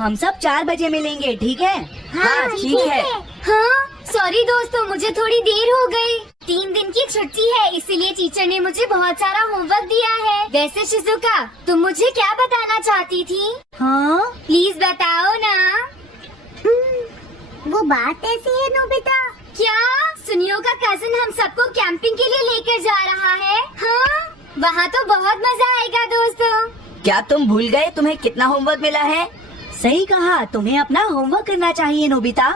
हम सब 4 बजे मिलेंगे, ठीक है? हाँ ठीक है। हाँ सॉरी दोस्तों, मुझे थोड़ी देर हो गई। 3 दिन की छुट्टी है, इसीलिए टीचर ने मुझे बहुत सारा होमवर्क दिया है। वैसे शिजुका, तुम मुझे क्या बताना चाहती थी? हाँ, प्लीज बताओ ना। वो बात ऐसी है नोबिता। क्या सुनियो का कजिन हम सबको कैंपिंग के लिए लेकर जा रहा है? हाँ, वहाँ तो बहुत मजा आएगा दोस्तों। क्या तुम भूल गए तुम्हें कितना होमवर्क मिला है? सही कहा, तुम्हें अपना होमवर्क करना चाहिए नोबिता।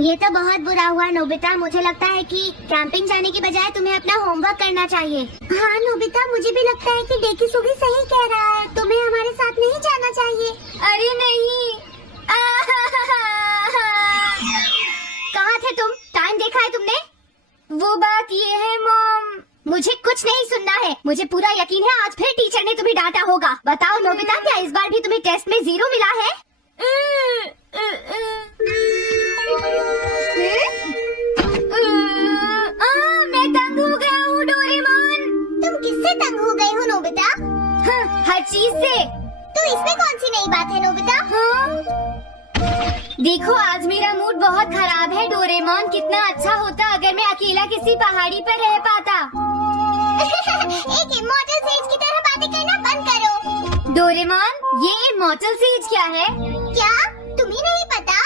ये तो बहुत बुरा हुआ नोबिता। मुझे लगता है कि कैंपिंग जाने की बजाय तुम्हें अपना होमवर्क करना चाहिए। हाँ नोबिता, मुझे भी लगता है कि डेकिसुगी सही कह रहा है। तुम्हें हमारे साथ नहीं जाना चाहिए। अरे नहीं। कहाँ थे तुम? टाइम देखा है तुमने? वो बात ये है मॉम, मुझे कुछ नहीं सुनना है। मुझे पूरा यकीन है आज फिर टीचर ने तुम्हें डांटा होगा। बताओ नोबिता, क्या इस बार भी तुम्हें टेस्ट में 0 मिला है? मैं तंग हो गया हूँ डोरेमोन। तुम किससे तंग हो गई हो नोबिता? हर चीज से। तो इसमें कौन सी नई बात है नोबिता? देखो आज मेरा मूड बहुत खराब है डोरेमोन। कितना अच्छा होता अगर मैं अकेला किसी पहाड़ी पर रह पाता। एक इमॉर्टल सेज की तरह बातें करना बंद करो। डोरेमोन, ये इमॉर्टल सेज क्या है? क्या तुम्हें नहीं पता?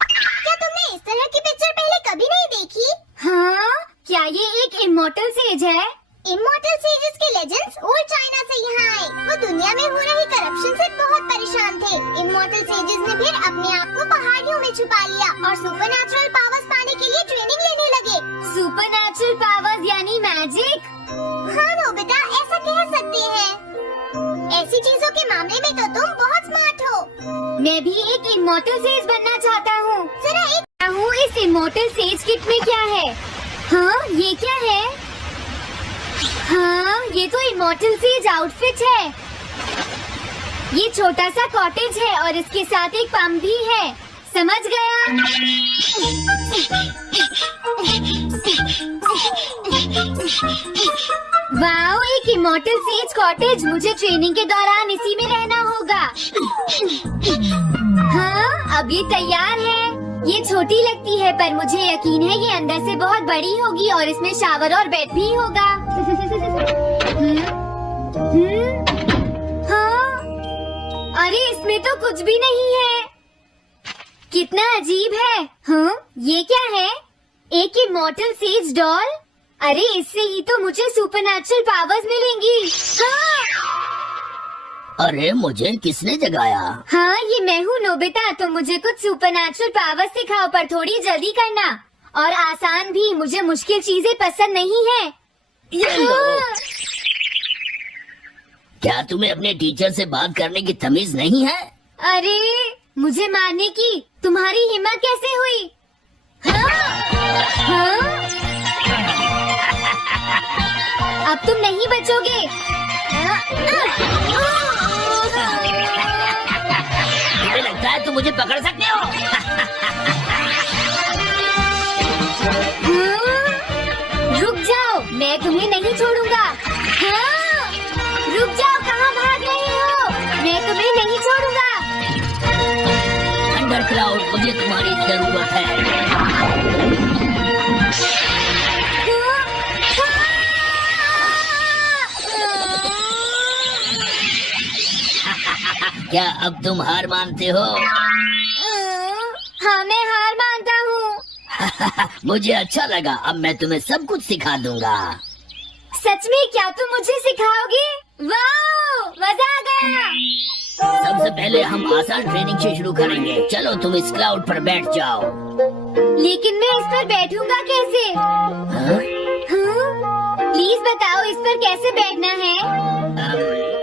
क्या तुमने इस तरह की पिक्चर पहले कभी नहीं देखी? हाँ, क्या ये एक इमॉर्टल सेज है? इमॉर्टल सेजेस के लेजेंड्स ओल्ड चाइना से यहाँ आए। वो दुनिया में हो रही करप्शन से बहुत परेशान थे। इमॉर्टल सेजेस ने फिर अपने आप को पहाड़ियों में छुपा लिया और सुपरनैचुरल पावर्स पाने के लिए ट्रेनिंग लेने लगे। सुपरनैचुरल पावर्स यानी मैजिक? हाँ नोबिता, ऐसा कह सकते हैं। ऐसी चीजों के मामले में तो तुम बहुत स्मार्ट हो। मैं भी एक इमॉर्टल सेज बनना चाहता हूँ। जरा एक इस इमॉर्टल सेज किट में क्या है? हाँ, ये क्या है? हाँ, ये तो इमॉर्टल सेज आउटफिट है। ये छोटा सा कॉटेज है और इसके साथ एक पंप भी है। समझ गया। वाओ, एक इमॉर्टल सेज कॉटेज। मुझे ट्रेनिंग के दौरान इसी में रहना होगा। हाँ, अब ये तैयार है। ये छोटी लगती है पर मुझे यकीन है ये अंदर से बहुत बड़ी होगी और इसमें शावर और बेड भी होगा। हाँ, अरे इसमें तो कुछ भी नहीं है। कितना अजीब है। हाँ, ये क्या है? एक इमॉर्टल सेज डॉल। अरे इससे ही तो मुझे सुपरनैचुरल पावर्स मिलेंगी। हाँ, अरे मुझे किसने जगाया? हाँ, ये मैं हूँ नोबिता। तो मुझे कुछ सुपरनैचुरल पावर्स सिखाओ, पर थोड़ी जल्दी करना और आसान भी। मुझे मुश्किल चीजें पसंद नहीं है। ये लो। क्या तुम्हें अपने टीचर से बात करने की तमीज नहीं है? अरे मुझे मारने की तुम्हारी हिम्मत कैसे हुई? हाँ? अब तुम नहीं बचोगे। मुझे लगता है तुम मुझे पकड़ सकते हो। रुक जाओ, मैं तुम्हें नहीं छोड़ूंगा। हाँ, रुक जाओ, कहाँ भाग रहे हो? मैं तुम्हें नहीं छोड़ूंगा। थंडर क्लाउड, मुझे तुम्हारी जरूरत है। क्या अब तुम हार मानते हो? हाँ, मैं हार मानता हूँ। मुझे अच्छा लगा। अब मैं तुम्हें सब कुछ सिखा दूंगा। सच में? क्या तुम मुझे सिखाओगे? वाह, मजा आ गया। सबसे पहले हम आसान ट्रेनिंग से शुरू करेंगे। चलो तुम इस क्लाउड पर बैठ जाओ। लेकिन मैं इस पर बैठूंगा कैसे? हाँ? प्लीज बताओ, इस पर कैसे बैठना है?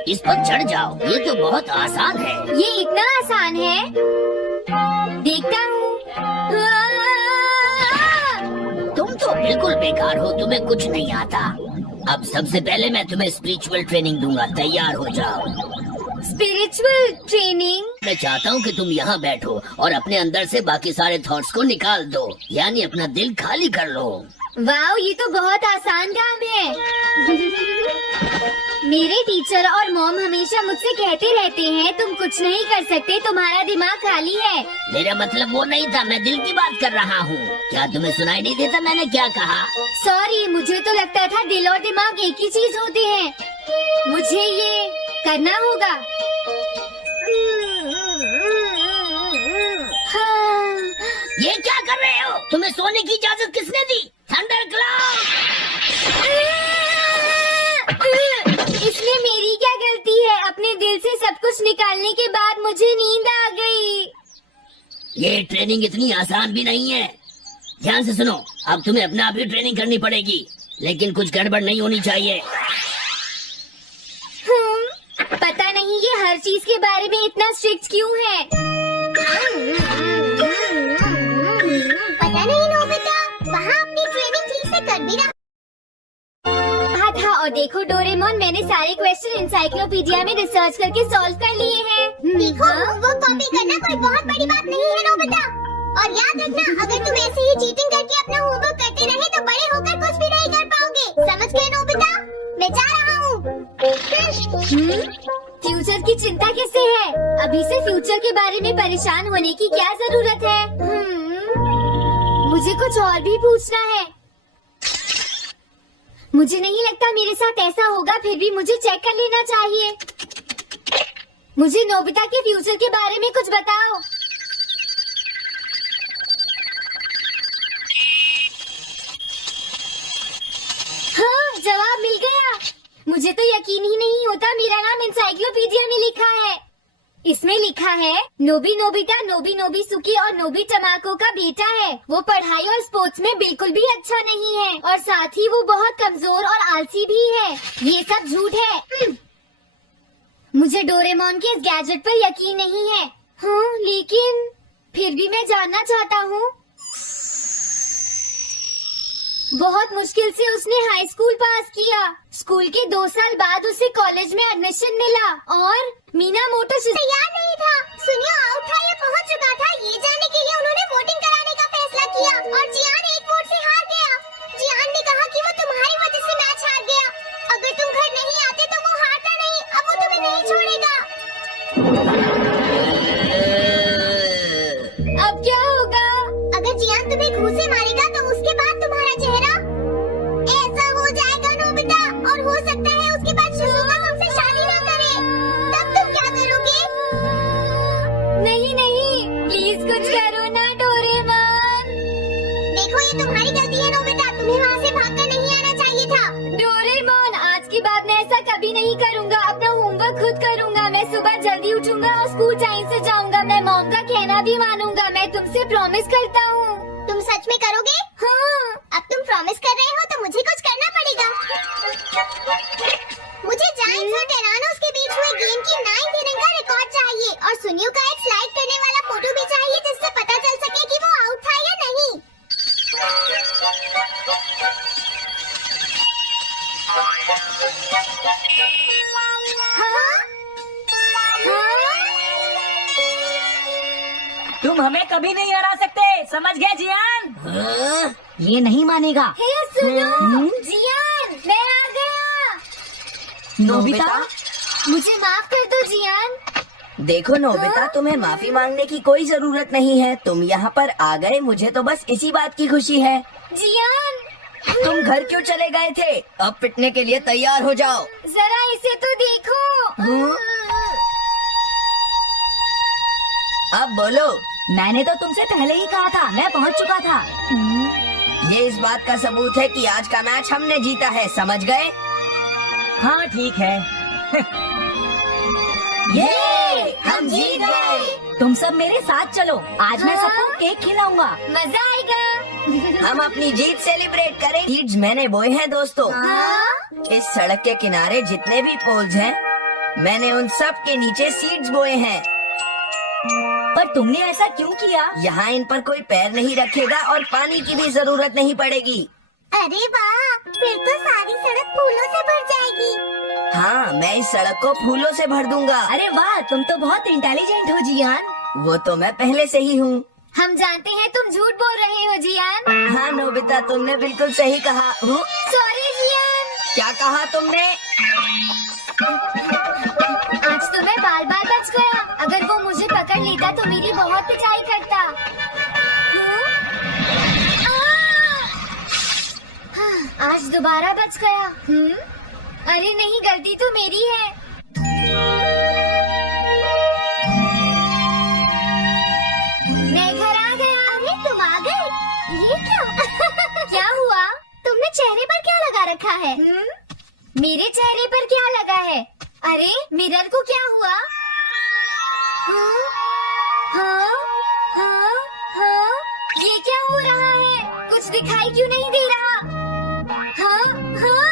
इस पर चढ़ जाओ। ये तो बहुत आसान है। ये इतना आसान है? देखता हूँ। तुम तो बिल्कुल बेकार हो, तुम्हें कुछ नहीं आता। अब सबसे पहले मैं तुम्हें स्पिरिचुअल ट्रेनिंग दूंगा। तैयार हो जाओ। Spiritual training? मैं चाहता हूँ कि तुम यहाँ बैठो और अपने अंदर से बाकी सारे थॉट्स को निकाल दो, यानी अपना दिल खाली कर लो। वाओ, ये तो बहुत आसान काम है। मेरे टीचर और मॉम हमेशा मुझसे कहते रहते हैं तुम कुछ नहीं कर सकते, तुम्हारा दिमाग खाली है। मेरा मतलब वो नहीं था, मैं दिल की बात कर रहा हूँ। क्या तुम्हें सुनाई नहीं देता मैंने क्या कहा? सॉरी, मुझे तो लगता था दिल और दिमाग एक ही चीज होते हैं। मुझे ये करना होगा। हाँ। ये क्या कर रहे हो? तुम्हें सोने की इजाजत किसने दी? Thunder cloud! इसमें मेरी क्या गलती है? अपने दिल से सब कुछ निकालने के बाद मुझे नींद आ गई। ये ट्रेनिंग इतनी आसान भी नहीं है। ध्यान से सुनो, अब तुम्हें अपने आप ही ट्रेनिंग करनी पड़ेगी, लेकिन कुछ गड़बड़ नहीं होनी चाहिए। पता नहीं ये हर चीज के बारे में इतना स्ट्रिक्ट क्यों है। पता नहीं नोबिता, वहाँ अपनी ट्रेनिंग ठीक से कर भी रहा था। और देखो डोरेमोन, मैंने सारे क्वेश्चन इंसाइक्लोपीडिया में रिसर्च करके सॉल्व कर लिए हैं। देखो, वो कॉपी करना कोई बहुत बड़ी बात नहीं है नोबिता। और याद रखना, अगर तुम ऐसे ही चीटिंग करके अपना होमवर्क करते रहे तो बड़े होकर कुछ भी नहीं कर पाओगे। समझ गए नोबिता? मैं जा रहा हूँ। फ्यूचर की चिंता कैसे है? अभी से फ्यूचर के बारे में परेशान होने की क्या जरूरत है? मुझे कुछ और भी पूछना है। मुझे नहीं लगता मेरे साथ ऐसा होगा, फिर भी मुझे चेक कर लेना चाहिए। मुझे नोबिता के फ्यूचर के बारे में कुछ बताओ। हाँ, जवाब मिल गया। मुझे तो यकीन ही नहीं होता मेरा नाम इंसाइक्लोपीडिया में लिखा है। इसमें लिखा है नोबी नोबिता नोबी नोबिसुकी और नोबी टमाको का बेटा है। वो पढ़ाई और स्पोर्ट्स में बिल्कुल भी अच्छा नहीं है और साथ ही वो बहुत कमजोर और आलसी भी है। ये सब झूठ है। मुझे डोरेमोन के इस गैजेट पर यकीन नहीं है। हाँ, लेकिन फिर भी मैं जानना चाहता हूँ। बहुत मुश्किल से उसने हाई स्कूल पास किया। स्कूल के 2 साल बाद उसे कॉलेज में एडमिशन मिला और मीनामोटो तैयार नहीं था। सुनियो आउट था या पहुंच चुका था, ये जानने के लिए उन्होंने वोटिंग कराने का फैसला किया और जियान 1 वोट से हार गया। जियान ने कहा कि वो तुम्हारी वजह से मैच हार गया। अगर तुम घर नहीं आते तो वो हारता नहीं। अब वो तुम्हें नहीं छोड़ेगा। अब क्या होगा? अगर जियान तुम्हें घूंसे मारेगा तो उसके बाद तुम्हारा चेहरा ऐसा हो जाएगा नोबिता, और हो सकता है उसके बाद शिज़ुका तुमसे शादी ना करे। तब तुम क्या करोगे? नहीं नहीं, प्लीज कुछ करो ना डोरेमोन। देखो, ये तुम्हारी गलती है नोबिता, तुम्हें वहाँ से भागकर नहीं आना चाहिए था। डोरेमोन, आज के बाद मैं ऐसा कभी नहीं करूँगा। अपना होमवर्क खुद करूँगा। मैं सुबह जल्दी उठूंगा और स्कूल टाइम से जाऊँगा। मैं मॉम का कहना भी मानूंगा। मैं तुमसे प्रॉमिस करता हूँ। तुम सच में करोगे? हाँ। अब तुम प्रॉमिस कर रहे हो तो मुझे कुछ करना पड़ेगा। मुझे जायंट्स और टेरानोस के बीच हुए गेम की 9th इनिंग का रिकॉर्ड चाहिए और सुनियो का एक स्लाइड करने वाला फोटो भी चाहिए जिससे पता चल सके कि वो आउट था या नहीं। हाँ? तुम हमें कभी नहीं हरा सकते, समझ गए जियान? हाँ? ये नहीं मानेगा। हे सुनो, जियान, मैं आ गया। नोबिता, मुझे माफ कर दो जियान। देखो नोबिता, तुम्हें माफी मांगने की कोई जरूरत नहीं है। तुम यहाँ पर आ गए, मुझे तो बस इसी बात की खुशी है। जियान, तुम घर क्यों चले गए थे? अब पिटने के लिए तैयार हो जाओ। जरा इसे तो देखो। अब बोलो। मैंने तो तुमसे पहले ही कहा था, मैं पहुंच चुका था। ये इस बात का सबूत है कि आज का मैच हमने जीता है, समझ गए? हाँ ठीक है। ये हम जीत गए। तुम सब मेरे साथ चलो, आज मैं सबको केक खिलाऊंगा। मजा आएगा। हम अपनी जीत सेलिब्रेट करें। सीड्स मैंने बोए हैं दोस्तों। इस सड़क के किनारे जितने भी पोल्स हैं, मैंने उन सब के नीचे सीड्स बोए हैं। पर तुमने ऐसा क्यों किया? यहाँ इन पर कोई पैर नहीं रखेगा और पानी की भी जरूरत नहीं पड़ेगी। अरे वाह, फिर तो सारी सड़क फूलों से भर जाएगी। हाँ, मैं इस सड़क को फूलों से भर दूंगा। अरे वाह, तुम तो बहुत इंटेलिजेंट हो जियान। वो तो मैं पहले से ही हूँ। हम जानते हैं तुम झूठ बोल रहे हो जियान। हाँ नोबिता, तुमने बिल्कुल सही कहा। Sorry Gian. क्या कहा तुमने? आज तो मैं बाल बच गया। अगर वो मुझे पकड़ लेता तो मेरी बहुत पिटाई करता। आज दोबारा बच गया। अरे नहीं, गलती तो मेरी है। मैं घर आ गया। अरे तुम आ गए? ये क्या? क्या हुआ? तुमने चेहरे पर क्या लगा रखा है? मेरे चेहरे पर क्या लगा है? अरे मिरर को क्या हुआ? हाँ, हाँ, हाँ, हाँ, ये क्या हो रहा है? कुछ दिखाई क्यों नहीं दे रहा? हाँ, हाँ।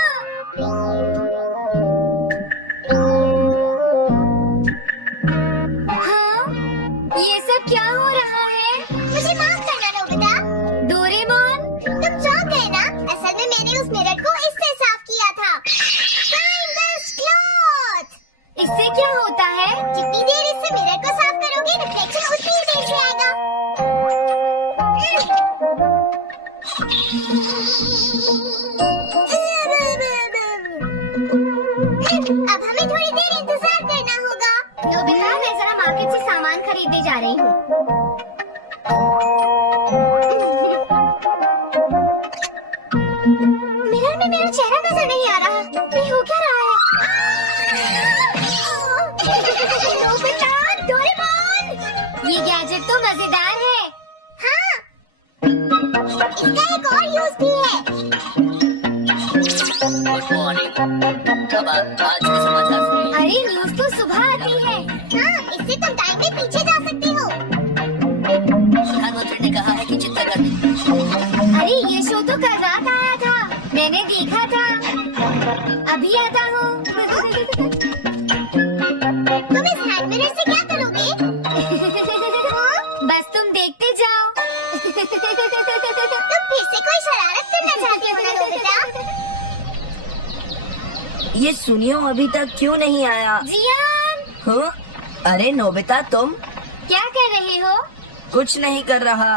हाँ, ये सब क्या हो रहा है? मुझे माफ करना नोबिता। डोरेमोन, तुम चौंक गए ना? असल में मैंने उस मिरर को इससे साफ किया था। Find this cloth! इससे क्या होता है? जितनी देर इससे मिरर को साफ करोगे, रिफ्लेक्शन उतनी ही देर से आएगा। अब हमें थोड़ी देर इंतजार करना होगा। नोबिता, मैं जरा मार्केट से सामान खरीदने जा रही हूँ। मिरर में मेरा चेहरा नजर नहीं आ रहा। ये हो क्या रहा है? नोबिता, डोरेमोन, ये गैजेट तो मजेदार है। हाँ, इसका एक और यूज भी है। Good morning. अब आज के समाचार सुनिए। अरे न्यूज तो सुबह आती है। हाँ, इससे तुम टाइम में पीछे जा सकती हो। प्रधानमंत्री ने कहा है कि चिंता करने। अरे ये शो तो कल रात आया था, मैंने देखा था। अभी आता हूँ। तुम इस हैंड मिरर से क्या करोगे? बस तुम देखते जाओ। तुम फिर से कोई शरारत करना चाहती हो ना नोबिता? ये सुनियो, अभी तक क्यों नहीं आया? जियान, हाँ? अरे नोबिता, तुम क्या कर रहे हो? कुछ नहीं कर रहा।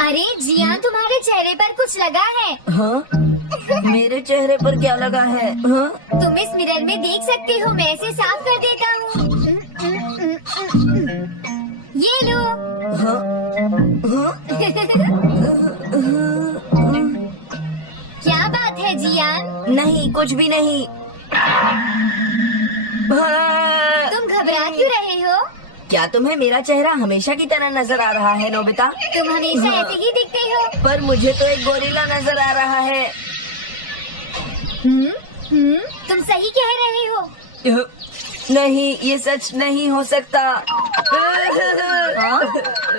अरे जियान, तुम्हारे चेहरे पर कुछ लगा है। हाँ? मेरे चेहरे पर क्या लगा है? हाँ? तुम इस मिरर में देख सकते हो, मैं इसे साफ कर देता हूँ। ये लो। हाँ? हाँ? क्या बात है जियान? नहीं, कुछ भी नहीं। हाँ। तुम घबरा क्यों रहे हो? क्या तुम्हें मेरा चेहरा हमेशा की तरह नजर आ रहा है नोबिता? तुम हमेशा ऐसे ही दिखते हो। पर मुझे तो एक गोरिल्ला नजर आ रहा है। तुम सही कह रहे हो। नहीं, ये सच नहीं हो सकता।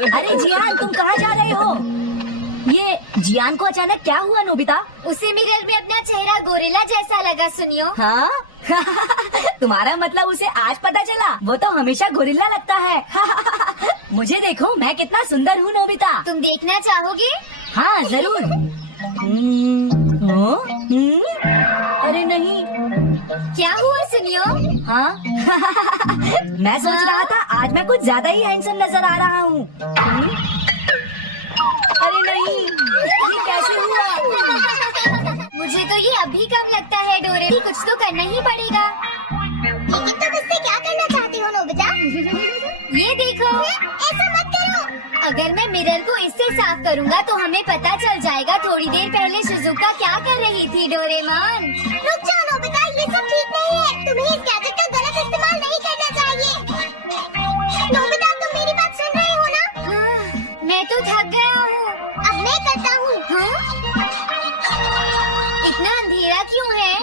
अरे जियान, तुम कहाँ जा रहे हो? ये जियान को अचानक क्या हुआ नोबिता? उसे मिरर में अपना चेहरा गोरिल्ला जैसा लगा। सुनियो। हाँ? तुम्हारा मतलब उसे आज पता चला? वो तो हमेशा गोरिल्ला लगता है। मुझे देखो, मैं कितना सुंदर हूँ नोबिता। तुम देखना चाहोगे? हाँ जरूर। अरे नहीं। क्या हुआ सुनियो? हाँ? मैं सोच रहा था आज मैं कुछ ज्यादा ही हैंडसम नजर आ रहा हूँ। अरे नहीं, ये कैसे हुआ? मुझे तो ये अभी कम लगता है डोरे। कुछ तो करना ही पड़ेगा। लेकिन तुम इससे क्या करना चाहती हो नोबिता? ये देखो। ऐसा मत करो। अगर मैं मिरर को इससे साफ करूंगा तो हमें पता चल जाएगा थोड़ी देर पहले शिजुका क्या कर रही थी। डोरेमोन, रुक जाओ नोबिता, ये सब ठीक नहीं है। तुम्हें इस गैजेट का गलत इस्तेमाल नहीं करना चाहिए। नोबिता, तुम मेरी बात सुन रहे हो ना? हाँ, मैं तो थक गया हूँ। अब मैं करता हूँ। इतना अंधेरा क्यों है?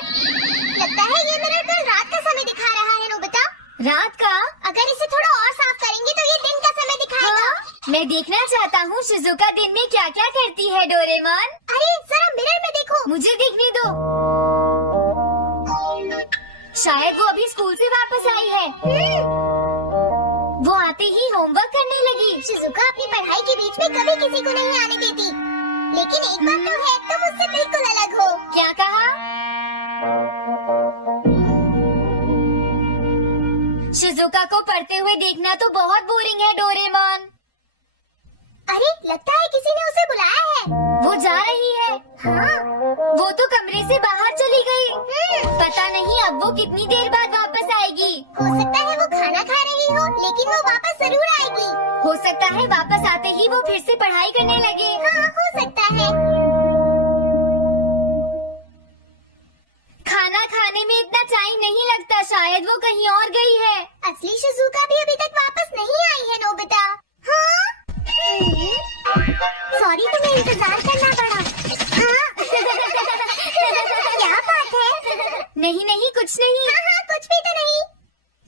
लगता है ये मिरर कल रात का समय दिखा रहा है नोबिता। रात का? अगर इसे थोड़ा और साफ करेंगे तो ये दिन का समय दिखाएगा। मैं देखना चाहता हूँ शिजुका दिन में क्या क्या करती है। डोरेमोन, अरे जरा मिरर में देखो। मुझे देखने दो। शायद वो अभी स्कूल से वापस आई है। वो आते ही होमवर्क करने लगी। शिजुका अपनी पढ़ाई के बीच में कभी किसी को नहीं आने देती, लेकिन एक बात तो है, तुम मुझसे बिल्कुल अलग हो। क्या कहा? शिजुका को पढ़ते हुए देखना तो बहुत बोरिंग है डोरेमोन। अरे लगता है किसी ने उसे बुलाया है। वो जा रही है। हाँ। वो तो कमरे से बाहर चली गई। पता नहीं अब वो कितनी देर बाद वापस आएगी। हो सकता है वो खाना खा रही हो, लेकिन वो वापस जरूर आएगी। हो सकता है वापस आते ही वो फिर से पढ़ाई करने लगे। हाँ, हो सकता है। खाना खाने में इतना टाइम नहीं लगता, शायद वो कहीं और गई है। असली शिजुका भी अभी तक वापस नहीं आई है नोबिता। हाँ? सॉरी, तुम्हें इंतजार करना पड़ा। हाँ? क्या बात है? नहीं नहीं कुछ नहीं। हाँ, कुछ भी तो नहीं।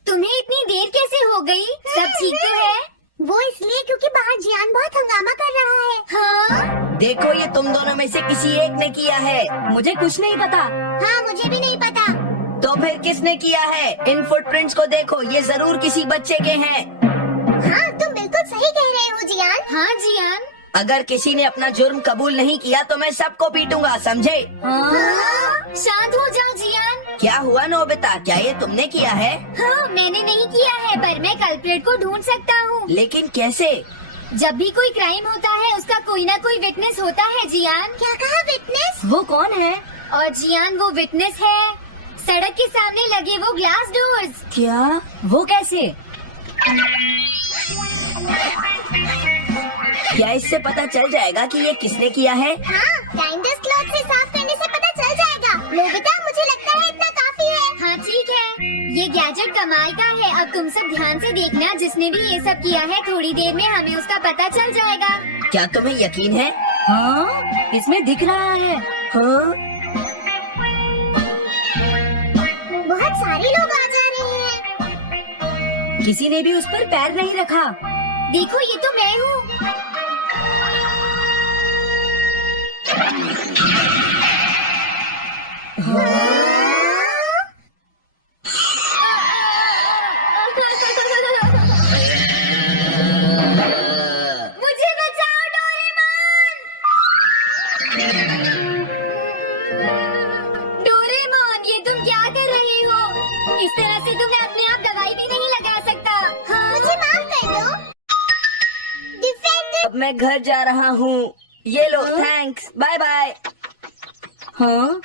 तुम्हें इतनी देर कैसे हो गई? सब ठीक तो है? वो इसलिए क्योंकि बाहर जियान बहुत हंगामा कर रहा है। हाँ? देखो ये तुम दोनों में से किसी एक ने किया है। मुझे कुछ नहीं पता। हाँ, मुझे भी नहीं पता। तो फिर किसने किया है? इन फुटप्रिंट्स को देखो, ये जरूर किसी बच्चे के हैं। हाँ, तुम बिल्कुल सही कह रहे हो जियान। हाँ जियान। अगर किसी ने अपना जुर्म कबूल नहीं किया तो मैं सबको पीटूंगा, समझे? हाँ? शांत हो जाओ जियान। क्या हुआ नोबिता, क्या ये तुमने किया है? हाँ मैंने नहीं किया है, पर मैं कल्प्रेट को ढूंढ सकता हूँ। लेकिन कैसे? जब भी कोई क्राइम होता है उसका कोई ना कोई विटनेस होता है जियान। क्या कहा, विटनेस? वो कौन है? और जियान वो विटनेस है। सड़क के सामने लगे वो ग्लास डोर्स। क्या? वो कैसे? क्या इससे पता चल जाएगा कि ये किसने किया है? हाँ, टाइमलेस क्लॉक से साफ करने से पता चल जाएगा। नोबिता, मुझे लगता है इतना काफी है। हाँ ठीक है, ये गैजेट कमाल का है। अब तुम सब ध्यान से देखना, जिसने भी ये सब किया है थोड़ी देर में हमें उसका पता चल जाएगा। क्या तुम्हें यकीन है? हाँ, इसमें दिख रहा है। हाँ? बहुत सारे लोग आ जा रहे हैं। किसी ने भी उस पर पैर नहीं रखा। देखो ये तो मैं हूँ। मुझे बचाओ डोरेमोन। डोरेमोन, ये तुम क्या कर रहे हो? इस तरह से तुम्हें अपने आप दवाई भी नहीं लगा सकता। हाँ? मुझे माफ कर दो। डिफेंडर। अब मैं घर जा रहा हूँ। ये लो, थैंक्स, बाय बाय। हाँ?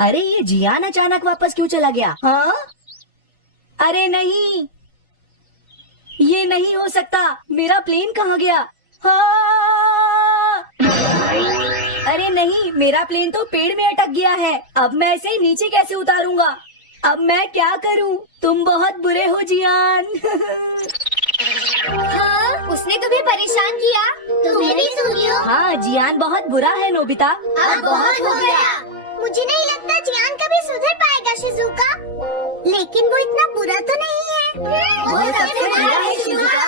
अरे ये जियान अचानक वापस क्यों चला गया? हाँ? अरे नहीं, ये नहीं हो सकता। मेरा प्लेन कहाँ गया? हाँ! अरे नहीं, मेरा प्लेन तो पेड़ में अटक गया है। अब मैं इसे नीचे कैसे उतारूंगा? अब मैं क्या करूं? तुम बहुत बुरे हो जियान। हाँ? उसने तुम्हें परेशान किया? तुम्हें भी सुनियो। हाँ, जियान बहुत बुरा है नोबिता। अब बहुत हो गया। मुझे नहीं लगता जियान कभी सुधर पाएगा शिजुका। लेकिन वो इतना बुरा तो नहीं है। वो सबसे बुरा है शिजुका।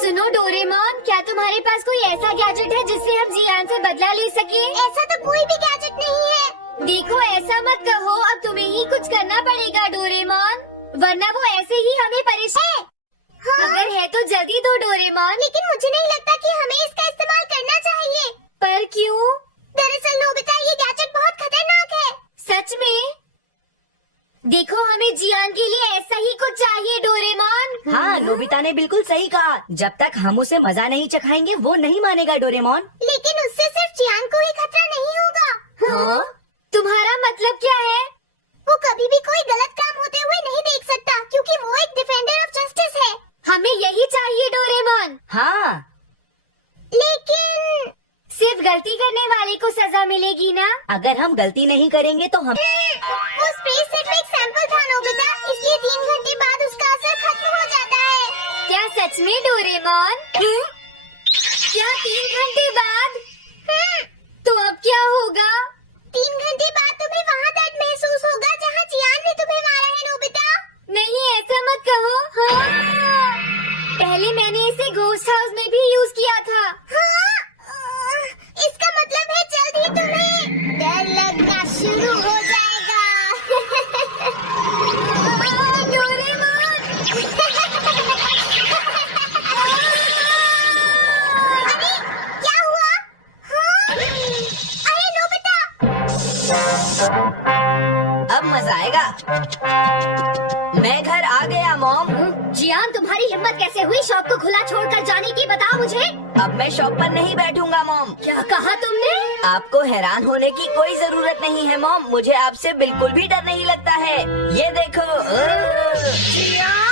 सुनो डोरेमोन, क्या तुम्हारे पास कोई ऐसा गैजेट है जिससे हम जियान से बदला ले सके? ऐसा तो कोई भी गैजेट नहीं है। देखो ऐसा मत कहो, अब तुम्हें ही कुछ करना पड़ेगा डोरेमोन, वरना वो ऐसे ही हमें परेशान। हाँ? अगर है तो जल्दी दो डोरेमोन। लेकिन मुझे नहीं लगता कि हमें इसका इस्तेमाल करना चाहिए। पर क्यों? दरअसल नोबिता, ये गैजेट बहुत खतरनाक है। सच में? देखो हमें जियान के लिए ऐसा ही कुछ चाहिए डोरेमोन। हाँ, नोबिता ने बिल्कुल सही कहा। जब तक हम उसे मजा नहीं चखाएंगे वो नहीं मानेगा डोरेमोन। लेकिन उससे सिर्फ जियान को ही खतरा नहीं होगा। हाँ? तुम्हारा मतलब क्या है? वो कभी भी कोई गलत काम होते हुए नहीं देख सकता, क्योंकि वो एक डिफेंडर ऑफ जस्टिस है। हमें यही चाहिए डोरेमोन। हाँ, लेकिन सिर्फ गलती करने वाले को सजा मिलेगी ना? अगर हम गलती नहीं करेंगे तो हम वो स्प्रे सिर्फ एक सैंपल था नोबिता, इसलिए 3 घंटे बाद उसका असर खत्म हो जाता है। क्या सच में डोरेमोन? क्या 3 घंटे बाद? तो अब क्या होगा? 3 घंटे बाद तुम्हें वहाँ दर्द महसूस होगा जहाँ जियान ने तुम्हें मारा है नोबिता। नहीं ऐसा मत कहो। हाँ। पहले मैंने इसे घोस्ट हाउस में भी यूज किया था। हाँ? इसका मतलब है जल्द ही तुम्हें डर लगना शुरू हो जाएगा। डोरेमोन! अरे मैं घर आ गया मॉम। जियान, तुम्हारी हिम्मत कैसे हुई शॉप को खुला छोड़कर जाने की, बताओ मुझे। अब मैं शॉप पर नहीं बैठूंगा मॉम। क्या कहा तुमने? आपको हैरान होने की कोई जरूरत नहीं है मॉम, मुझे आपसे बिल्कुल भी डर नहीं लगता है। ये देखो। जियान!